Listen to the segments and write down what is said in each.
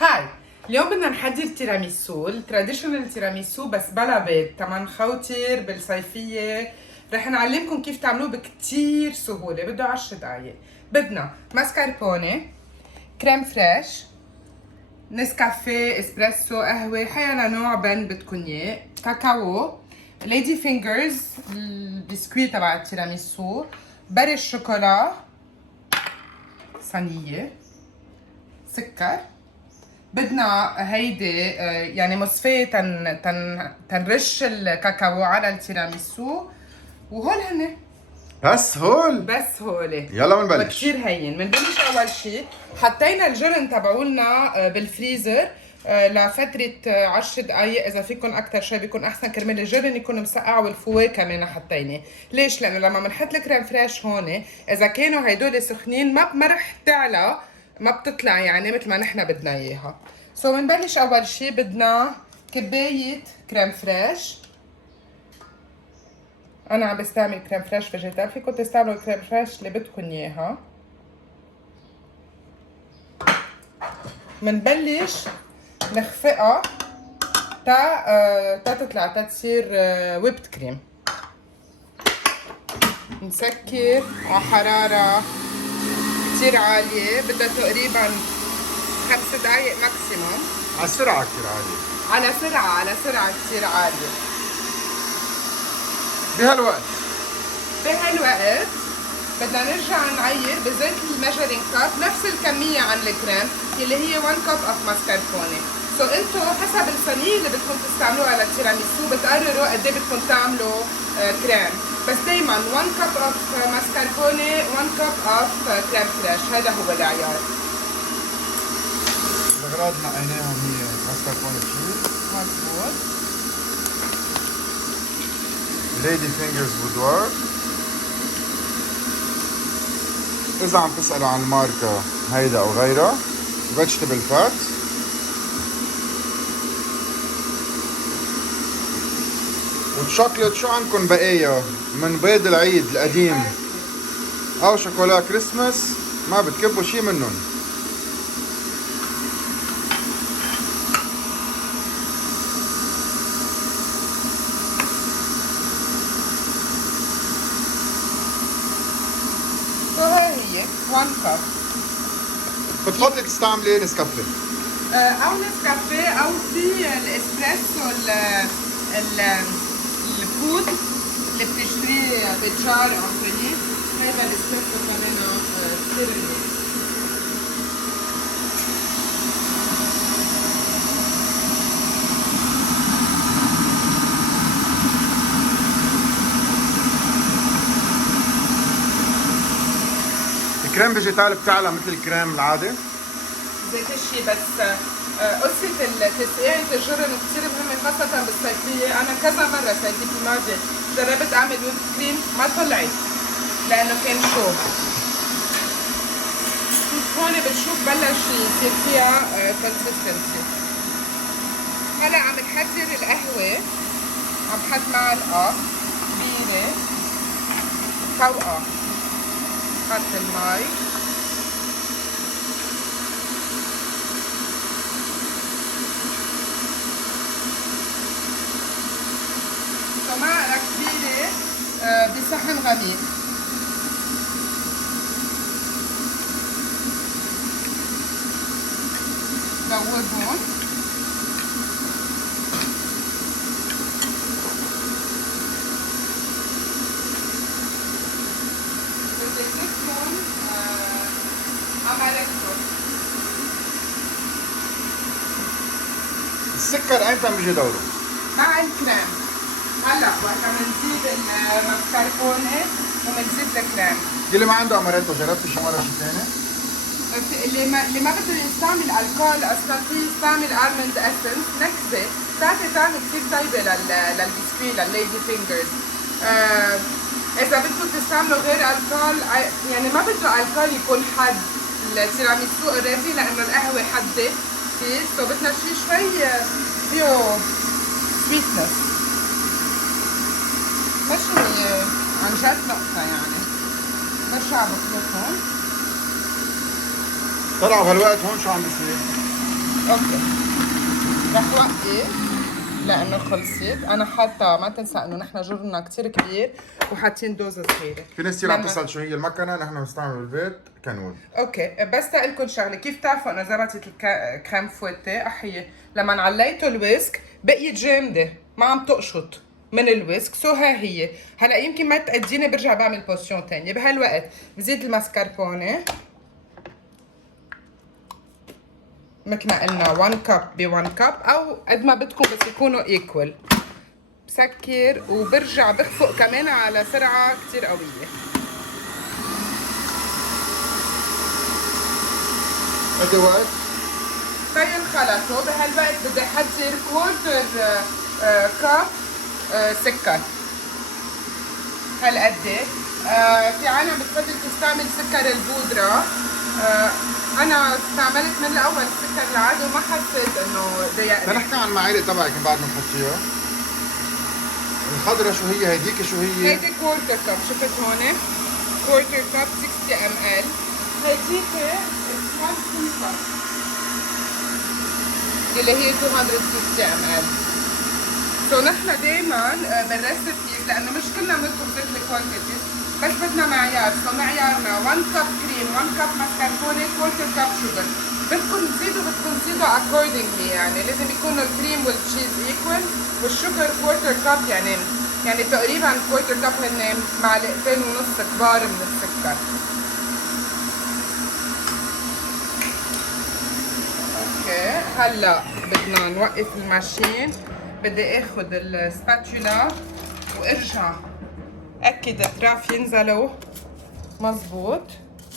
هاي، اليوم بدنا نحضر تيراميسو، التراديشنال تيراميسو بس بلا بيض، تمن خوتر بالصيفية. رح نعلمكم كيف تعملوه بكتير سهولة، بده 10 دقايق. بدنا ماسكربونة، كريم فريش، نسكافيه، اسبريسو، قهوة، حيلا نوع بن بدكن اياه، كاكاو، ليدي فينجرز البسكويت تبع التيراميسو، بر الشوكولا، صينية، سكر. بدنا هيدي يعني مصفاة تنرش الكاكاو على التيراميسو. وهول هن بس هول بس هولي. يلا بنبلش. وكتير هين. بنبلش اول شيء حطينا الجرن تبعولنا بالفريزر لفترة 10 دقايق. إذا فيكم أكتر شيء بيكون أحسن، كرمال الجرن يكون مسقع والفواكه كمان حطينا. ليش؟ لأنه لما بنحط الكريم فريش هون إذا كانوا هيدول سخنين ما رح تعلى، ما بتطلع يعني مثل ما نحن بدنا إياها. بنبلش أول شيء بدنا كباية كريم فريش. أنا عم بستعمل كريم فريش فيجيتال، فيكم تستعملوا الكريم فريش اللي بدكم إياها. منبلش نخفقها تا تطلع تصير ويبت كريم. نسكر على حرارة كتير عالية، بدها تقريبا 5 دقايق ماكسيموم. على سرعة كتير عالية. على سرعة كتير عالية. بهالوقت بدنا نرجع نعير بزيت الميجرينج كاب نفس الكمية عن الكريم اللي هي 1 كاب اوف ماسكربونة. انتو حسب الصينية اللي بدكم تستعملوها للتيراميسو بتقرروا قد ايه بدكم تعملوا كريم. بس دايما 1 كاب اوف ماسكربونة 1 كاب اوف كريم فريش، هذا هو العيار. الأغراض نقيناهم هي ماسكربونة تشيز، مظبوط، ليدي فينجرز بودوار. إذا عم تسألوا عن الماركة هيدا أو غيرها، فيجيتابل فات، وتشوكلت. شو عندكم بقايا من بيض العيد القديم أو شوكولا كريسماس، ما بتكبوا شي منهم. هي 1 كاب. بتفضلي تستعملي نسكافيه او نسكافيه او في الاسبريسو البود اللي بتشتريه بجار امبريلي. هذا الاسبريسو كمان كثير منيح. الكريم فيجيتال بتعلى مثل الكريم العادي. زيت الشي بس قصة تسقية الجرن كتير مهمة خاصة بالصيفية. أنا كذا مرة صيفية الماضي جربت أعمل ويب كريم ما طلعت لأنه كان شوب. هون بتشوف بلش يصير فيها كونسستنسي. هلا عم نحضر القهوة. عم بحط معلقة كبيرة فوقها حط المي. معلقة كبيرة بصحن غميق. ذوبهم. بدك تكون عملتكم. السكر ايمتى بيجي دوره؟ مع الكريم. هلا وقت بنزيد الماسكربونة وبنزيد الكريم. اللي ما عنده اماريتو جربتي شي مره شي ثاني؟ اللي ما بده يستعمل الكول اصلا في يستعمل الموند اسنس نكزه، بتعطي طعم كثير طيبه للبسكويت للليدي فينجرز. اذا بدكم تستعملوا غير الكول يعني ما بده الكول يكون حد. التيراميسو اوريدي لانه القهوه حده كثير، بدنا شوي فيه سويتنس. مش هي عن جد نقطه يعني. برجع بخلطهم. طلعوا بهالوقت هون شو عم بيصير؟ اوكي رح وقف لانه خلصت. انا حاطه، ما تنسى انه نحن جرنا كتير كبير وحاطين دوزه صغيره. في ناس كثير عم تسال شو هي المكنه، نحن بنستعمل بالبيت كانون. اوكي بس تقلكن شغله، كيف تعرفوا انه زبطت الكريم فوتيه؟ احيه لما عليتوا الويسك بقيت جامده، ما عم تقشط من الويسك. سو ها هي هلا يمكن ما تأديني، برجع بعمل بوسيون تانية. بهالوقت بزيد الماسكربونة مثل ما قلنا 1 كاب ب 1 كاب او قد ما بدكم بس يكونوا ايكوال. بسكر وبرجع بخفق كمان على سرعه كتير قويه. قد وقت؟ خلينا نخلطه. بهالوقت بدي احضر كوارتر كاب سكر هالقد. في عالم بتفضل تستعمل سكر البودرة. انا استعملت من الاول السكر العادي وما حسيت انه ضايقني. نحكي عن المعالق تبعك من بعد ما نحطيها. الخضرة شو هي؟ هيديك شو هي؟ هيدي كوارتر كاب، شفت هون كوارتر كاب 60 ml. هيديك 1 كاب اللي هي 260 ml. سو نحن دايما بالريسبيز لانه مش كلنا بنطبخ مثل الكوانتيتيز، بس بدنا معيار. سو معيارنا 1 كاب كريم، 1 كاب ماسكربونة، كوارتر كاب شوجر. بدكم تزيدوا اكوردنجلي، يعني لازم يكونوا الكريم والتشيز ايكوال والشوجر كوارتر كاب، يعني تقريبا كوارتر كاب هن معلقتين ونص كبار من السكر. اوكي هلا بدنا نوقف الماشين. بدي اخد السباتولا وارجع اكد اطراف ينزلوا مزبوط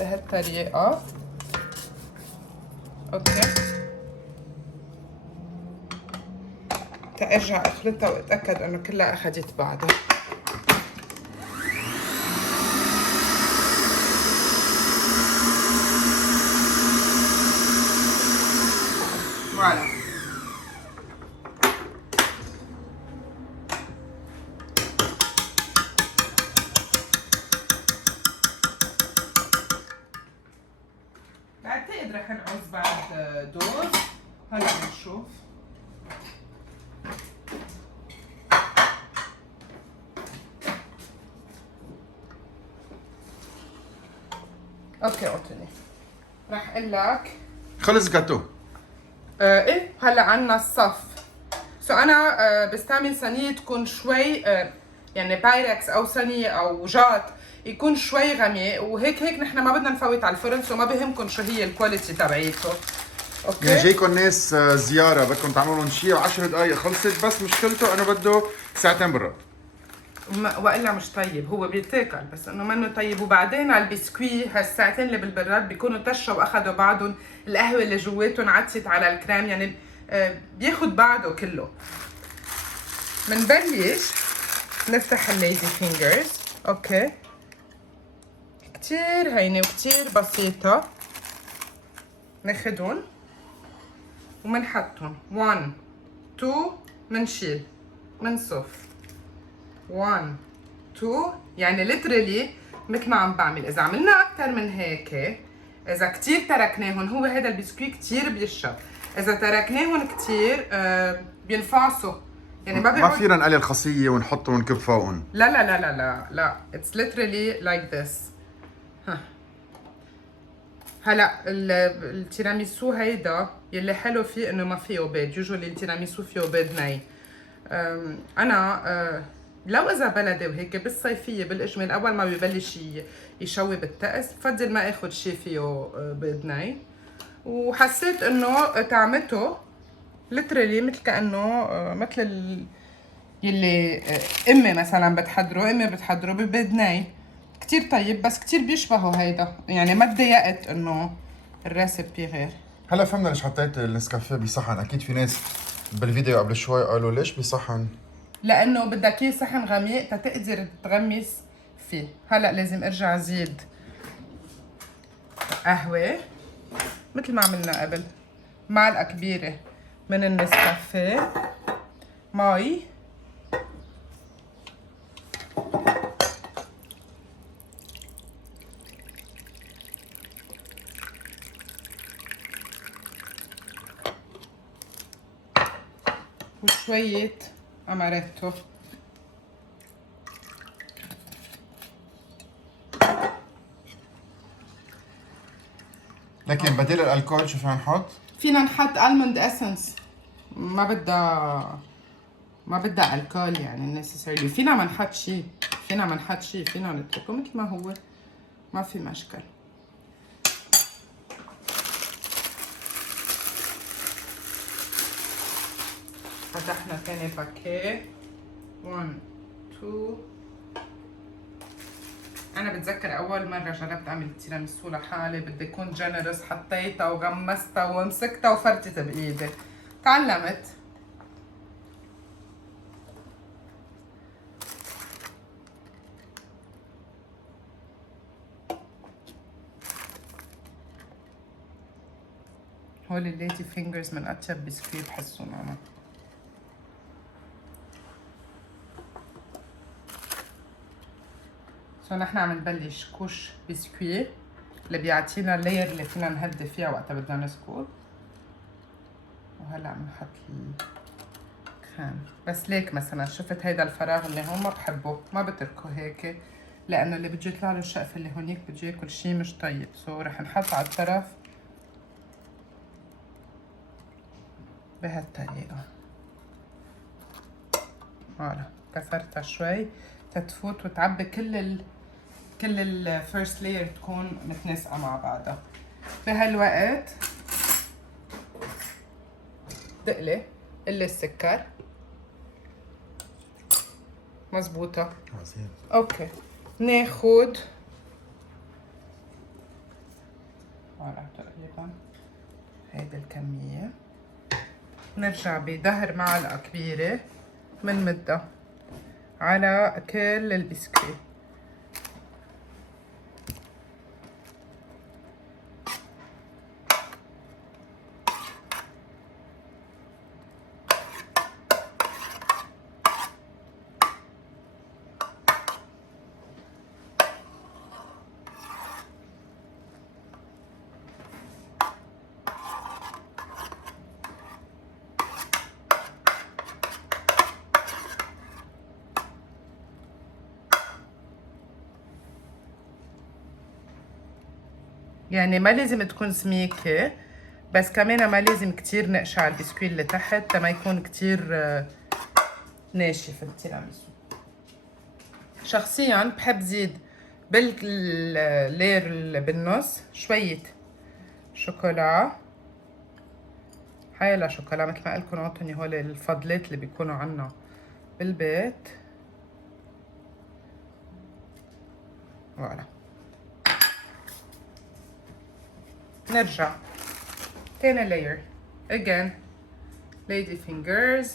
بهالطريقة. اوكي تارجع اخلطها واتاكد انه كلها اخدت بعضها. فوالا بعتقد رح نعوز بعد دوز. هلا بنشوف. اوكي اعطيني رح اقول لك. خلص جاتو. ايه هلا عنا الصف. سو انا بستعمل صينيه تكون شوي يعني بايركس او صينيه او جات يكون شوي غميق، وهيك نحن ما بدنا نفوت على الفرن. سو ما بهمكم شو هي الكواليتي تبعيته. اوكي يعني جايكم ناس زياره بدكم تعملوا لهم شيء 10 دقائق خلصت، بس مشكلته انه بده ساعتين بالرد. والا مش طيب، هو بيتاكل بس انه منه طيب. وبعدين على البسكوي هالساعتين اللي بالبراد بيكونوا طشوا واخذوا بعضهم، القهوه اللي جواتهم عدت على الكريم، يعني بياخد بعضه كله. منبلش نفتح الليدي فينجرز. اوكي كتير هينه وكتير بسيطه. ناخدهم ومنحطهم 1 2 منشيل منصف 1 2، يعني ليترلي مثل ما عم بعمل. اذا عملنا اكثر من هيك، اذا كتير تركناهم، هو هذا البسكوي كتير بيشرب، اذا تركناهم كتير بينفعصوا، يعني ما فينا نقلل الخاصيه ونحطهم ونكب فوقهم. لا لا لا لا لا لا اتس literally like this. هلا التيراميسو هيدا يلي حلو فيه انه ما فيه بيض. يوجولي التيراميسو فيه بيض ني. انا لو اذا بلدي وهيك بالصيفيه بالاجمال اول ما ببلش يشوي بالتقس بفضل ما اخذ شيء فيه بيض ني. وحسيت انه طعمته لترلي مثل كانه مثل يلي امي مثلا بتحضره ببيض ني. كتير طيب بس كتير بيشبهوا هيدا، يعني ما تضايقت انه الريسبي غير. هلا فهمنا ليش حطيت النسكافيه بصحن. اكيد في ناس بالفيديو قبل شوي قالوا ليش بصحن؟ لانه بدك اياه صحن غميق تتقدر تغمس فيه. هلا لازم ارجع زيد قهوه مثل ما عملنا قبل، معلقه كبيره من النسكافيه، مي، وشوية اماريتو. لكن بديل الالكول شو فينا نحط؟ فينا نحط الموند اسنس، ما بدها الكول يعني necessarily. فينا ما نحط شيء، فينا نتركه مثل ما هو، ما في مشكل. فتحنا ثاني باكيه 1 2. انا بتذكر اول مره جربت اعمل تيراميسو لحالي بدي اكون جنرس، حطيتها وغمستها ومسكتها وفرتت بايدي، تعلمت. هول الليدي فينجرز من اطيب بسكويت بحسهم انا. سو نحن عم نبلش كوش بسكوي اللي بيعطينا اللاير اللي فينا نهدي فيها وقتها بدنا نسكت. وهلا عم نحط الكريم بس ليك مثلا شفت هيدا الفراغ اللي هون ما بحبه، ما بتركه هيك لانه اللي بده يطلع له الشقف اللي هونيك بده ياكل شيء مش طيب. سو رح نحط على الطرف بهالطريقة. هلا كسرتها شوي تتفوت وتعبي كل الفيرست لاير تكون متناسقة مع بعضها. بهالوقت دقلي اللي السكر مزبوطة. اوكي ناخد هلا تقريبا هيدي الكمية، نرجع بظهر معلقة كبيرة من مدة على كل البسكويت. يعني ما لازم تكون سميكة بس كمان ما لازم كتير نقشع البسكويت اللي تحت ما يكون كتير ناشف التيراميسو. شخصيا بحب زيد باللير اللي بالنص شوية شوكولا، حيلا شوكولا مثل ما قلتلكم اعطوني هول الفضلات اللي بيكونوا عنا بالبيت. فوالا نرجع تاني layer again lady fingers.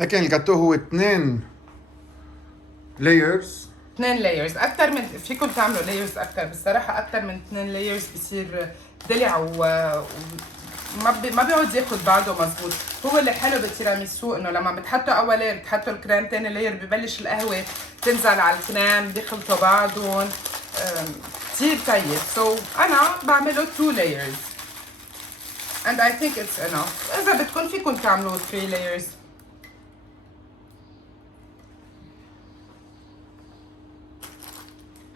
لكن الجاتو هو 2 layers. 2 layers اكثر من فيكم تعملوا layers اكثر، بصراحه اكثر من 2 layers بصير دلع ما بيقعد ياخد بعضه مزبوط. هو اللي حلو بالتيراميسو انه لما بتحطوا اول لاير بتحطوا الكريم، ثاني لاير ببلش القهوه تنزل على الكريم بيخلطوا بعضهم كثير طيب. سو انا بعمله 2 layers and I think it's enough. اذا بدكم فيكم تعملوا 3 layers.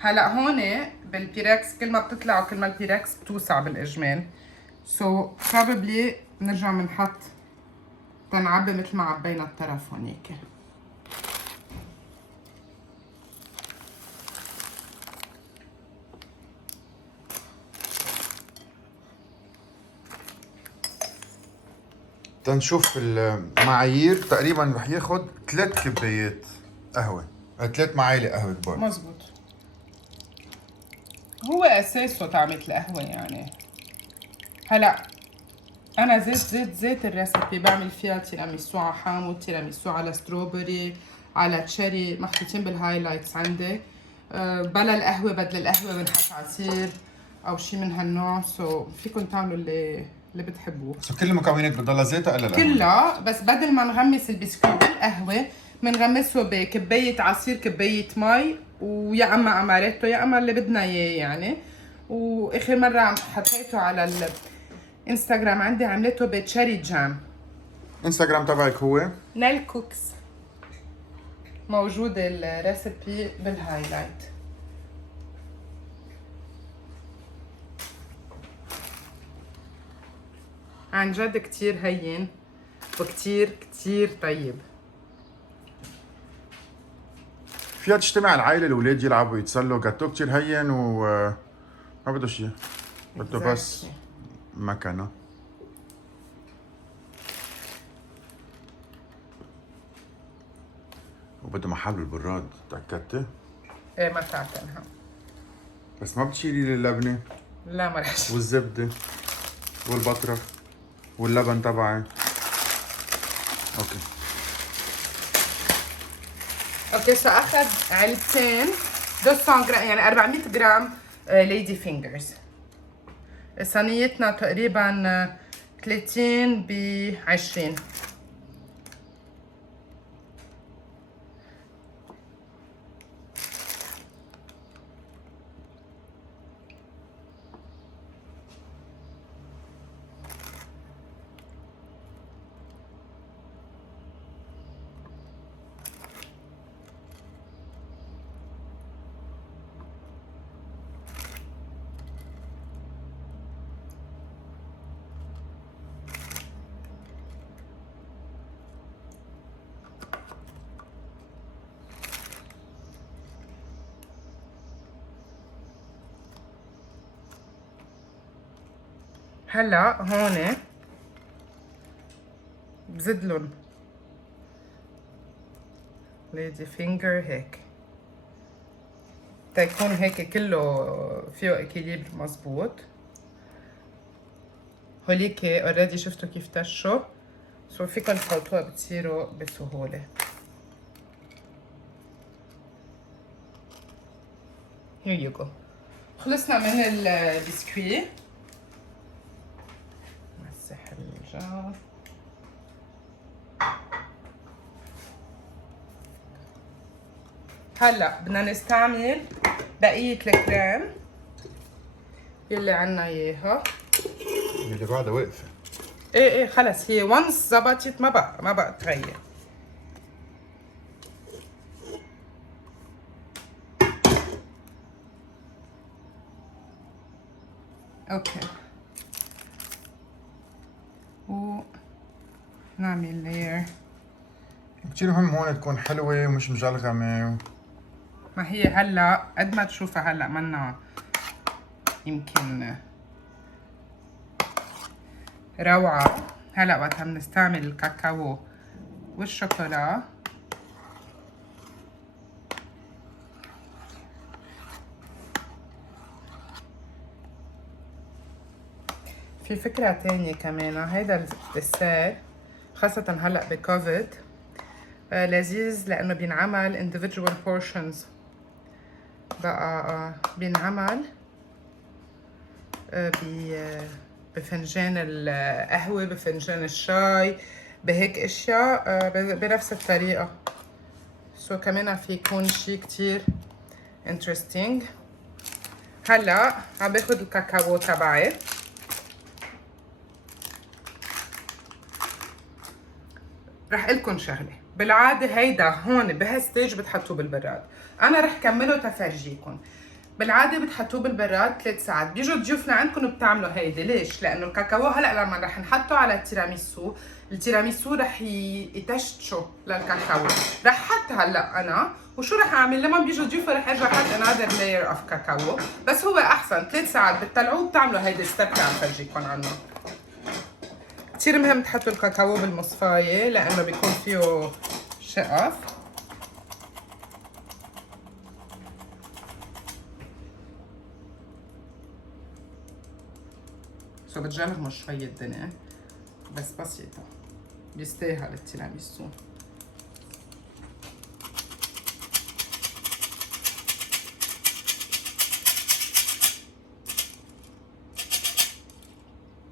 هلا هون بالبيركس كل ما بتطلعوا كل ما البيركس بتوسع بالاجمال. سو probably بنرجع بنحط تنعبي مثل ما عبينا الطرف هونيك. تنشوف المعايير تقريبا رح ياخد 3 كبايات قهوة، 3 معالق قهوة كبار. مزبوط، هو اساسه طعمة القهوة يعني. هلا انا زيت الريسبي بعمل فيها تيراميسو على حامض، تيراميسو على ستروبري، على تشيري محطوطين بالهايلايتس عندي. بلا القهوة بدل القهوة بنحط عصير او شي من هالنوع. سو فيكم تعملوا اللي بتحبوه. سو كل المكونات بتضلها زيتها الا القهوة؟ كلها، بس بدل ما نغمس البسكوت بالقهوة بنغمسه بكباية عصير، كباية مي، ويا اما اماريتو يا اما اللي بدنا اياه يعني. واخر مرة حطيته على انستغرام عندي عملته بتشيري جام. انستغرام تبعك هو؟ نيل كوكس. موجود الريسبي بالهايلايت. عن جد كتير هين وكتير كتير طيب. فيها تجتمع العائلة، الأولاد يلعبوا يتسلوا، جاتو كتير هين و ما بده شيء، بده بس مكنة. وبده محل بالبراد، تأكدتي؟ ايه ما تعتنها. بس ما بتشيلي لي اللبنة لا ما رح أشيل. والزبدة والبطرخ واللبن تبعي. اوكي. اوكي سو اخذ علبتين 200 جرام يعني 400 جرام ليدي فينجرز. صينيتنا تقريبا 30 ب 20. هلا هون بزدلن ليدي فينجر هيك تيكون هيك كله فيه اكيليبر مزبوط. هوليك اوريدي شفتوا كيف تشوا، سو فيكن تفوتوها بتصيروا بسهولة. here you go. خلصنا من البسكويت. مسح الجار. هلا بدنا نستعمل بقية الكريم يلي عنا اياها. اللي بعدها واقفة. ايه خلص هي وانس زبطت ما بقى تغير. اوكي نعمل لاير. كتير مهم هون تكون حلوة ومش مجلغمة. ما هي هلا قد ما تشوفها هلا منا يمكن روعة. هلا وقتها بنستعمل الكاكاو والشوكولا. في فكرة تانية كمان، هيدا الدسير خاصة هلا بكوفيد لذيذ لأنه بينعمل individual portions. بقى بينعمل بفنجان القهوة، بفنجان الشاي، بهيك اشياء بنفس الطريقة. سو كمان في يكون شي كتير interesting. هلا عم باخد الكاكاو تبعي. رح قلكن شغلة، بالعادة هيدا هون بهالستيج بتحطوه بالبراد، أنا رح كمله تفرجيكن. بالعادة بتحطوه بالبراد 3 ساعات، بيجوا ضيوفنا عندكم بتعملوا هيدي، ليش؟ لأنه الكاكاو هلا لما رح نحطه على التيراميسو رح يتشتشو للكاكاو. رح حط هلا أنا وشو رح أعمل لما بيجوا ضيوفي رح أرجع أحط another layer of كاكاو، بس هو أحسن 3 ساعات بتطلعوه بتعملوا هيدي الستيب اللي عم فرجيكن عنه. كتير مهم تحطوا الكاكاو بالمصفاية لأنه بيكون فيه شقف. سو بتجلغموا شوي الدنيا بس بسيطة، بيستاهل التيراميسو.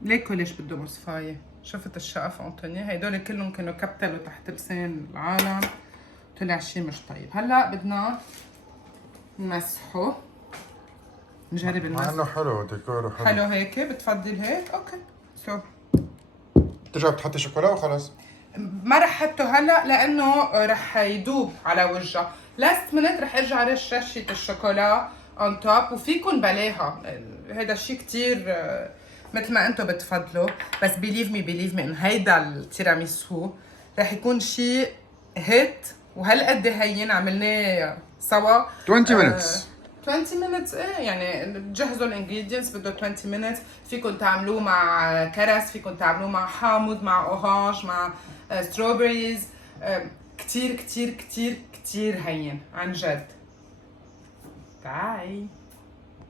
ليكوا ليش بده مصفاية؟ شفت الشقف أنطونيا؟ هيدول كلهم كانوا كبتلوا تحت لسان العالم، طلع شي مش طيب. هلا بدنا نمسحه، نجرب المسح. مع انه حلو ديكوره حلو. حلو هيك؟ بتفضل هيك؟ اوكي سو ترجع بتحطي شوكولا وخلص. ما رح حطه هلا لانه رح يدوب على وجهها. لاست منت رح ارجع رش رشه الشوكولا اون توب، وفيكم بلاها، هذا الشيء كتير مثل ما انتم بتفضلوا. بس بليف مي انه هيدا التيراميسو رح يكون شيء هيت، وهالقد هين عملناه سوا 20 minutes. 20 minutes. ايه يعني بتجهزوا الانجريدينتس بده 20 minutes. فيكم تعملوه مع كرز، فيكم تعملوه مع حامض، مع اورانج، مع ستروبريز. كتير كتير كتير كتير هين عن جد. باي.